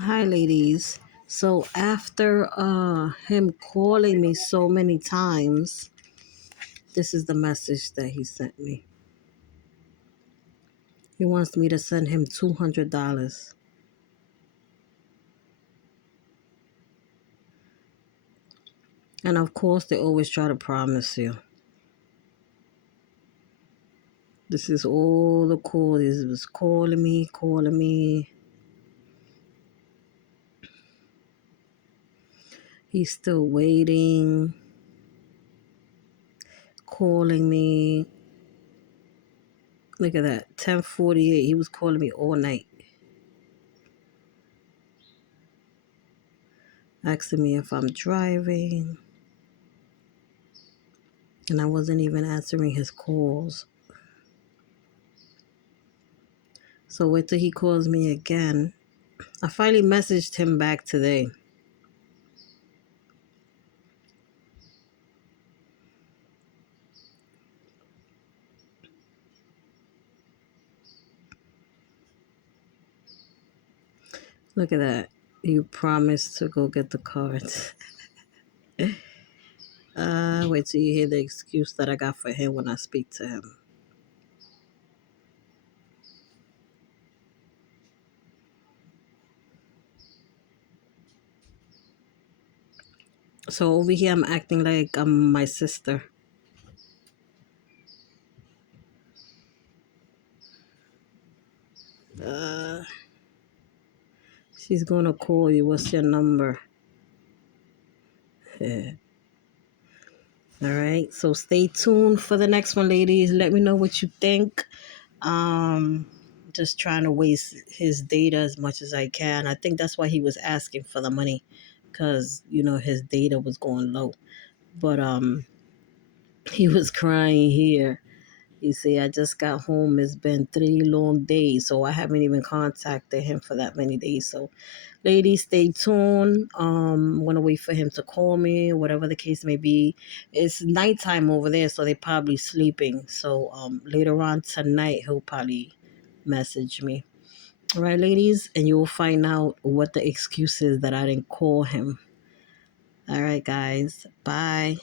Hi, ladies. So after him calling me so many times, this is the message that he sent me. He wants me to send him $200. And of course, they always try to promise you. This is all the call. He was calling me, calling me. He's still waiting, calling me. Look at that. 10:48. He was calling me all night, asking me if I'm driving. And I wasn't even answering his calls. So wait till he calls me again. I finally messaged him back today. Look at that. You promised to go get the cards. Wait till you hear the excuse that I got for him when I speak to him. So over here, I'm acting like I'm my sister. Uh, she's gonna call you. What's your number? Yeah. All right. So stay tuned for the next one, ladies. Let me know what you think. Um, just trying to waste his data as much as I can. I think that's why he was asking for the money, because his data was going low. But he was crying here. He said, "I just got home. It's been 3 long days, so I haven't even contacted him for that many days." So, ladies, stay tuned. I'm gonna wait for him to call me, whatever the case may be. It's nighttime over there, so they're probably sleeping. So, later on tonight, he'll probably message me. All right, ladies, and you'll find out what the excuse is that I didn't call him. All right, guys. Bye.